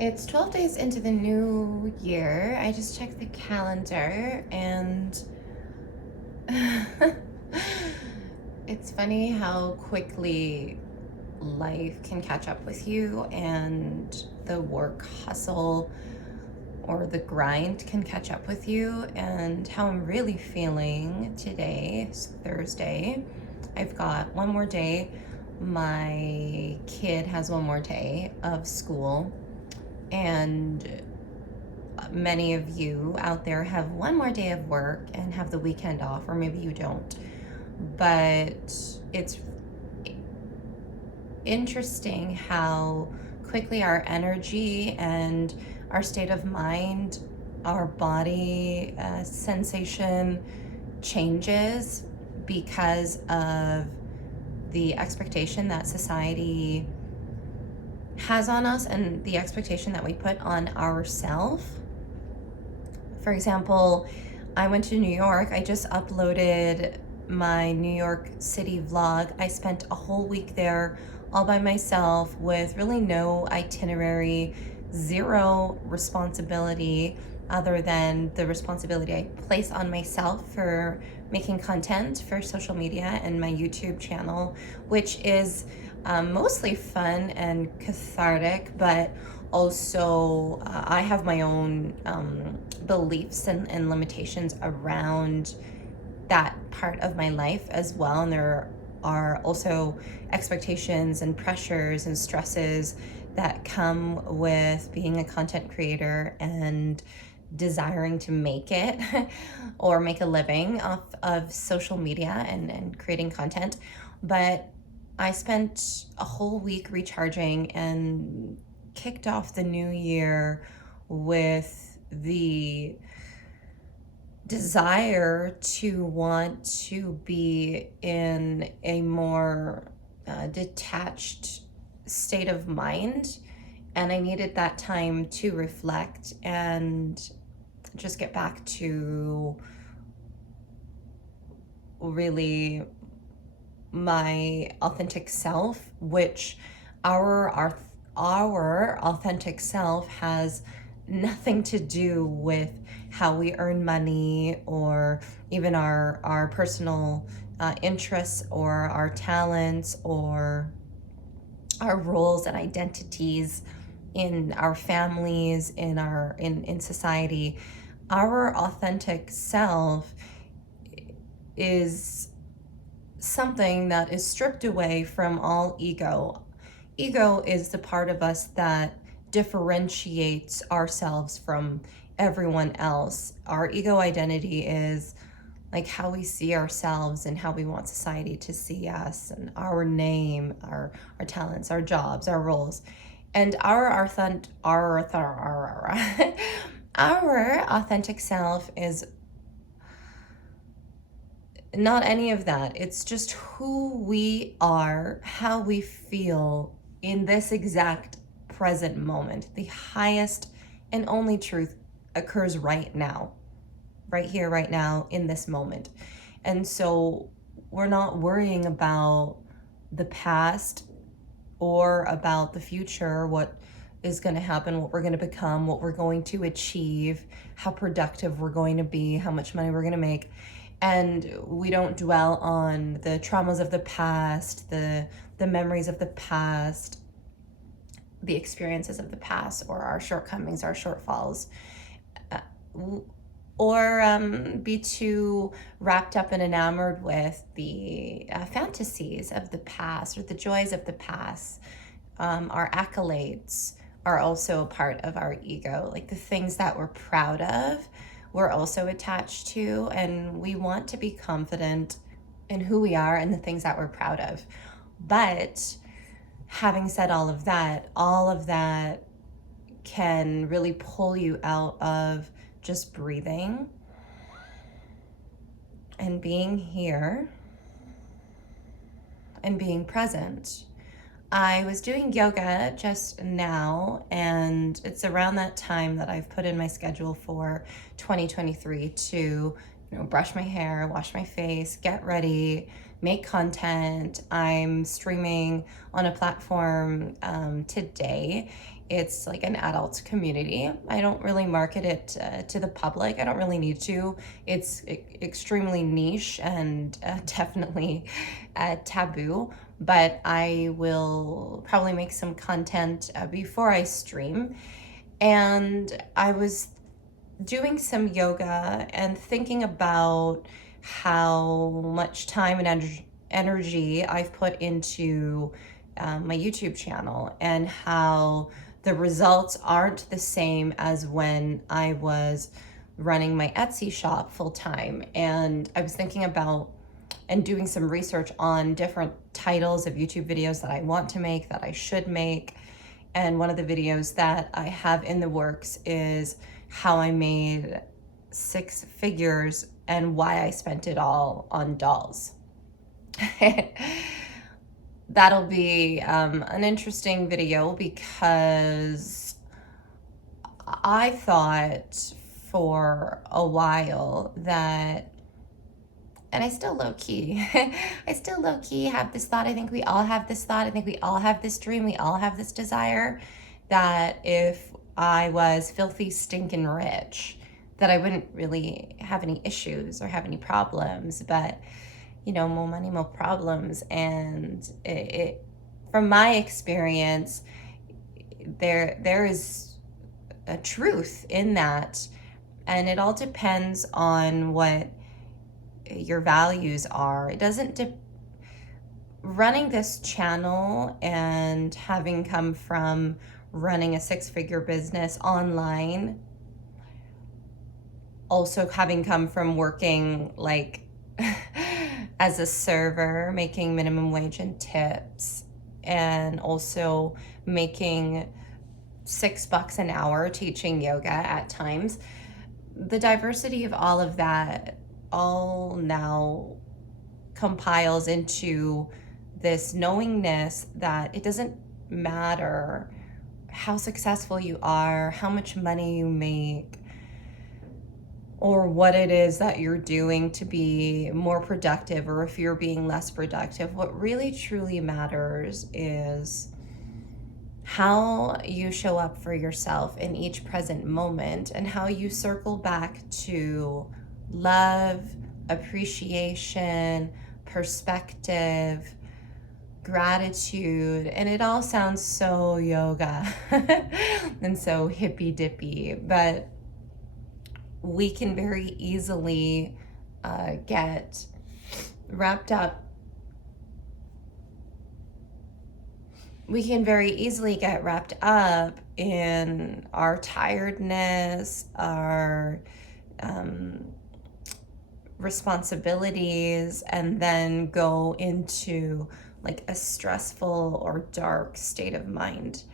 It's 12 days into the new year. I just checked the calendar and it's funny how quickly life can catch up with you and the work hustle or the grind can catch up with you, and how I'm really feeling today. It's Thursday. I've got one more day. My kid has one more day of school, and many of you out there have one more day of work and have the weekend off, or maybe you don't. But it's interesting how quickly our energy and our state of mind, our body sensation changes because of the expectation that society has on us and the expectation that we put on ourselves. For example, I went to New York. I just uploaded my New York City vlog. I spent a whole week there all by myself with really no itinerary, zero responsibility other than the responsibility I place on myself for making content for social media and my YouTube channel, which is mostly fun and cathartic, but also I have my own beliefs and limitations around that part of my life as well. And there are also expectations and pressures and stresses that come with being a content creator and desiring to make it or make a living off of social media and creating content. But I spent a whole week recharging and kicked off the new year with the desire to want to be in a more detached state of mind. And I needed that time to reflect and just get back to really my authentic self, which our authentic self has nothing to do with how we earn money or even our personal interests or our talents or our roles and identities in our families, in society. Our authentic self is something that is stripped away from all ego. Ego is the part of us that differentiates ourselves from everyone else. Our ego identity is like how we see ourselves and how we want society to see us, and our name, our talents, our jobs, our roles. And our authentic self is not any of that. It's just who we are, how we feel in this exact present moment. The highest and only truth occurs right now, right here, right now, in this moment. And so we're not worrying about the past or about the future, what is going to happen, what we're going to become, what we're going to achieve, how productive we're going to be, how much money we're going to make. And we don't dwell on the traumas of the past, the memories of the past, the experiences of the past, or our shortcomings, our shortfalls, or be too wrapped up and enamored with the fantasies of the past or the joys of the past. Our accolades are also a part of our ego, like the things that we're proud of, we're also attached to, and we want to be confident in who we are and the things that we're proud of. But having said all of that can really pull you out of just breathing and being here and being present. I was doing yoga just now, and it's around that time that I've put in my schedule for 2023 to, brush my hair, wash my face, get ready, make content. I'm streaming on a platform today, It's like an adult community. I don't really market it to the public. I don't really need to. It's extremely niche and definitely taboo, but I will probably make some content before I stream. And I was doing some yoga and thinking about how much time and energy I've put into my YouTube channel, and how the results aren't the same as when I was running my Etsy shop full time. And I was thinking about and doing some research on different titles of YouTube videos that I want to make, that I should make. And one of the videos that I have in the works is how I made 6 figures and why I spent it all on dolls. That'll be an interesting video, because I thought for a while that, and I still low-key have this thought. I think we all have this thought. I think we all have this dream. We all have this desire that if I was filthy, stinking rich, that I wouldn't really have any issues or have any problems. But, you know, more money, more problems. And it from my experience, there is a truth in that. And it all depends on what your values are. It doesn't running this channel and having come from running a 6-figure business online, also having come from working like as a server, making minimum wage and tips, and also making $6 an hour teaching yoga at times. The diversity of all of that all now compiles into this knowingness that it doesn't matter how successful you are, how much money you make, or what it is that you're doing to be more productive, or if you're being less productive. What really truly matters is how you show up for yourself in each present moment, and how you circle back to love, appreciation, perspective, gratitude. And it all sounds so yoga and so hippy dippy, but we can very easily get wrapped up. We can very easily get wrapped up in our tiredness, our responsibilities, and then go into like a stressful or dark state of mind,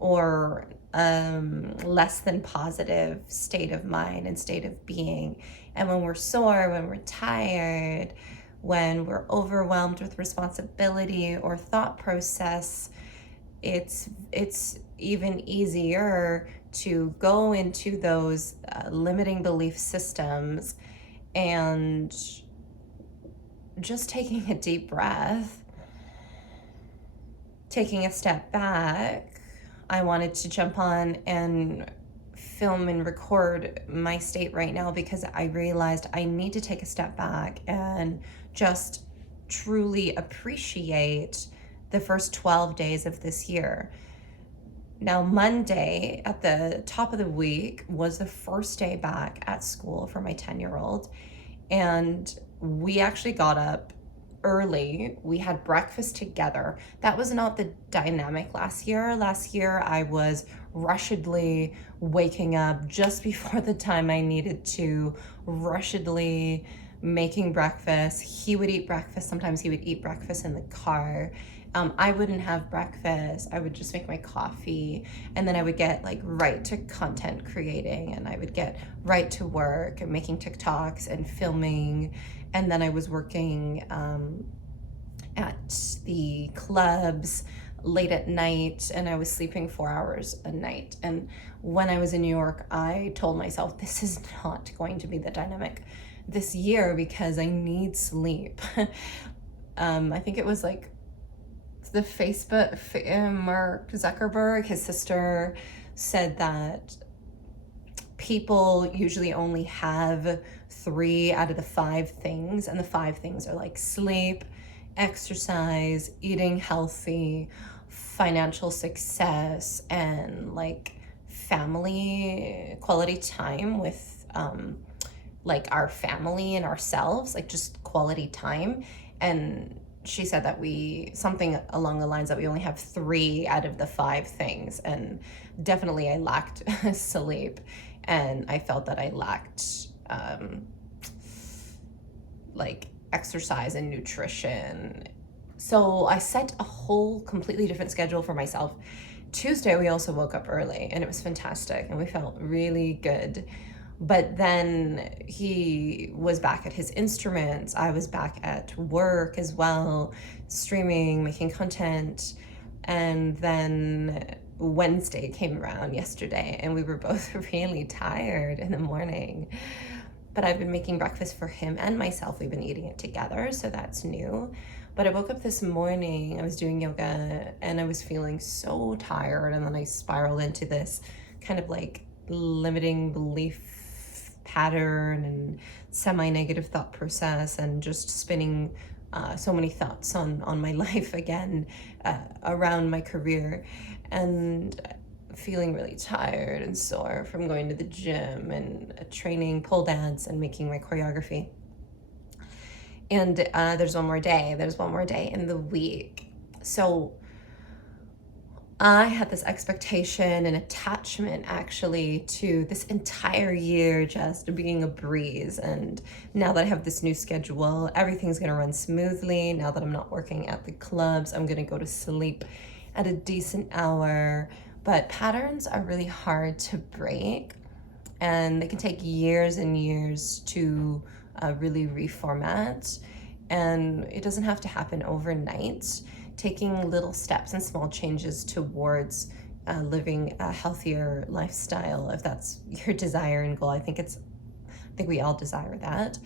or less than positive state of mind and state of being. And when we're sore, when we're tired, when we're overwhelmed with responsibility or thought process, it's even easier to go into those limiting belief systems. And just taking a deep breath, taking a step back, I wanted to jump on and film and record my state right now, because I realized I need to take a step back and just truly appreciate the first 12 days of this year. Now, Monday at the top of the week was the first day back at school for my 10-year-old. And we actually got up early. We had breakfast together. That was not the dynamic last year. Last year, I was rushedly waking up just before the time I needed to, rushedly making breakfast. He would eat breakfast. Sometimes he would eat breakfast in the car. I wouldn't have breakfast. I would just make my coffee, and then I would get like right to content creating, and I would get right to work and making TikToks and filming. And then I was working at the clubs late at night, and I was sleeping 4 hours a night. And when I was in New York, I told myself, this is not going to be the dynamic this year, because I need sleep. I think it was like the Facebook, Mark Zuckerberg, his sister, said that people usually only have 3 out of the 5 things, and the 5 things are like sleep, exercise, eating healthy, financial success, and like family, quality time with like our family and ourselves, like just quality time. And she said that something along the lines that we only have 3 out of the 5 things. And definitely I lacked sleep, and I felt that I lacked like exercise and nutrition. So I set a whole completely different schedule for myself. Tuesday, we also woke up early, and it was fantastic, and we felt really good. But then he was back at his instruments. I was back at work as well, streaming, making content. And then Wednesday came around yesterday, and we were both really tired in the morning. But I've been making breakfast for him and myself. We've been eating it together, so that's new. But I woke up this morning, I was doing yoga, and I was feeling so tired, and then I spiraled into this kind of like limiting belief pattern and semi-negative thought process, and just spinning so many thoughts on my life again, around my career, and feeling really tired and sore from going to the gym and training pole dance and making my choreography. And there's one more day in the week. So I had this expectation and attachment actually to this entire year just being a breeze. And now that I have this new schedule, everything's gonna run smoothly. Now that I'm not working at the clubs, I'm gonna go to sleep at a decent hour. But patterns are really hard to break, and they can take years and years to really reformat. And it doesn't have to happen overnight. Taking little steps and small changes towards living a healthier lifestyle, if that's your desire and goal. I think we all desire that.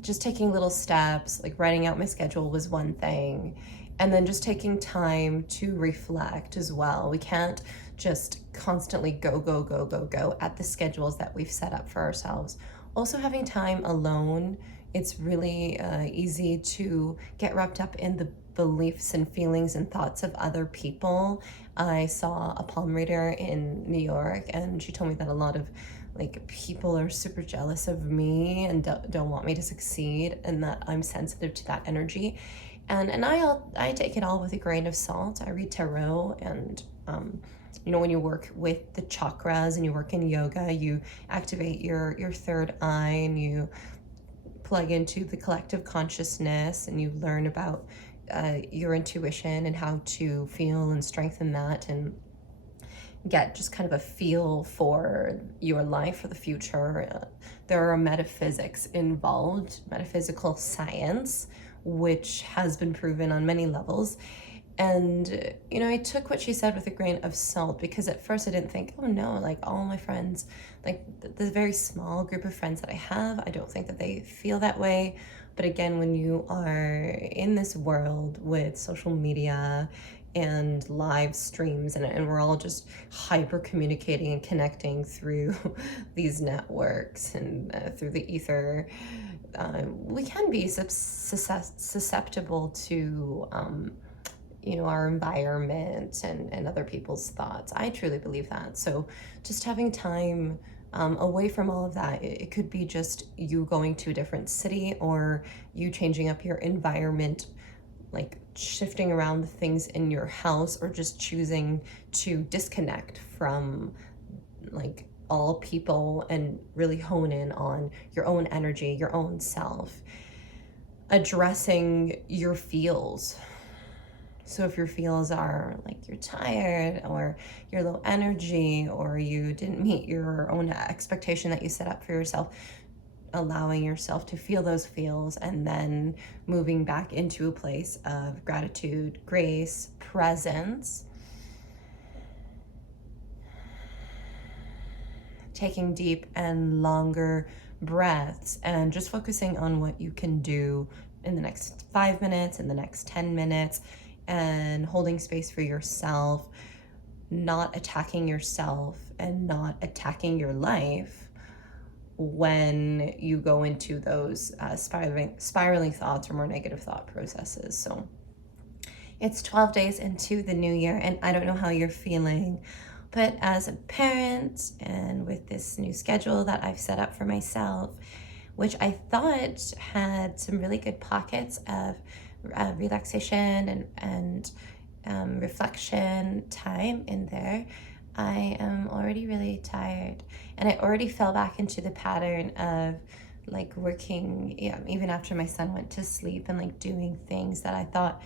Just taking little steps, like writing out my schedule was one thing, and then just taking time to reflect as well. We can't just constantly go at the schedules that we've set up for ourselves. Also, having time alone, it's really easy to get wrapped up in the beliefs and feelings and thoughts of other people. I saw a palm reader in New York, and she told me that a lot of like people are super jealous of me and don't want me to succeed, and that I'm sensitive to that energy. And I take it all with a grain of salt. I read tarot, and when you work with the chakras and you work in yoga, you activate your third eye, and you plug into the collective consciousness, and you learn about your intuition and how to feel and strengthen that, and get just kind of a feel for your life, for the future. There are metaphysics involved, metaphysical science, which has been proven on many levels. And, I took what she said with a grain of salt, because at first I didn't think, oh no, like all my friends, like the very small group of friends that I have, I don't think that they feel that way. But again, when you are in this world with social media and live streams, and we're all just hyper communicating and connecting through these networks and through the ether, we can be susceptible to our environment and other people's thoughts. I truly believe that. So just having time away from all of that, it could be just you going to a different city, or you changing up your environment, like shifting around the things in your house, or just choosing to disconnect from like all people and really hone in on your own energy, your own self. Addressing your feels. So if your feels are like you're tired, or you're low energy, or you didn't meet your own expectation that you set up for yourself, allowing yourself to feel those feels, and then moving back into a place of gratitude, grace, presence. Taking deep and longer breaths, and just focusing on what you can do in the next 5 minutes, in the next 10 minutes, and holding space for yourself, not attacking yourself and not attacking your life when you go into those spiraling thoughts or more negative thought processes. So it's 12 days into the new year, and I don't know how you're feeling, but as a parent and with this new schedule that I've set up for myself, which I thought had some really good pockets of relaxation and reflection time in there, I am already really tired. And I already fell back into the pattern of like working, even after my son went to sleep, and like doing things that I thought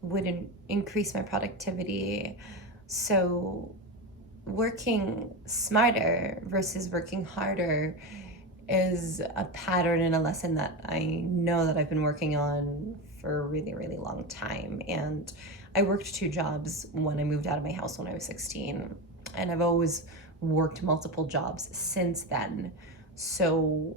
would increase my productivity. So working smarter versus working harder is a pattern and a lesson that I know that I've been working on for a really, really long time. And I worked 2 jobs when I moved out of my house when I was 16. And I've always worked multiple jobs since then. So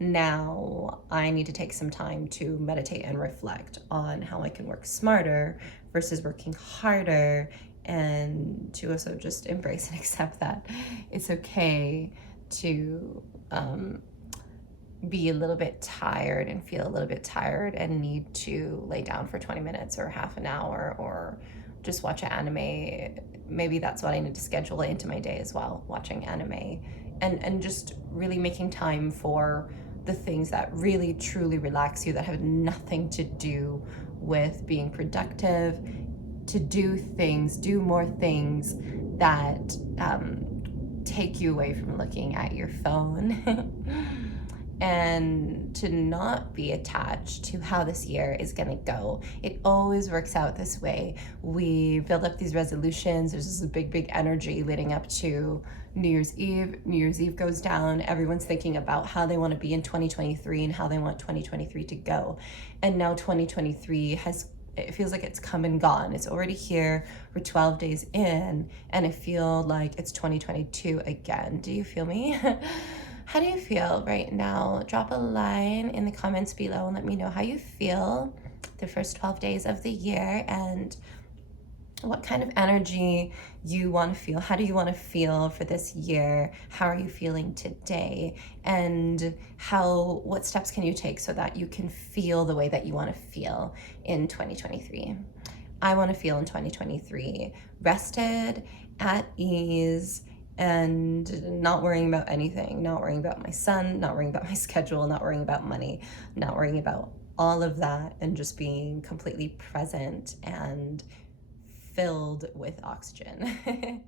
now I need to take some time to meditate and reflect on how I can work smarter versus working harder, and to also just embrace and accept that it's okay to be a little bit tired and feel a little bit tired and need to lay down for 20 minutes or half an hour or just watch an anime. Maybe that's what I need to schedule into my day as well, watching anime, and just really making time for the things that really truly relax you, that have nothing to do with being productive, to do more things that take you away from looking at your phone. And to not be attached to how this year is gonna go. It always works out this way. We build up these resolutions. There's this big energy leading up to New Year's Eve. New Year's Eve goes down. Everyone's thinking about how they want to be in 2023 and how they want 2023 to go. And now 2023 it feels like it's come and gone. It's already here. We're 12 days in, and I feel like it's 2022 again. Do you feel me? How do you feel right now? Drop a line in the comments below and let me know how you feel the first 12 days of the year, and what kind of energy you want to feel. How do you want to feel for this year? How are you feeling today? And what steps can you take so that you can feel the way that you want to feel in 2023? I want to feel in 2023 rested, at ease, and not worrying about anything, not worrying about my son, not worrying about my schedule, not worrying about money, not worrying about all of that, and just being completely present and filled with oxygen.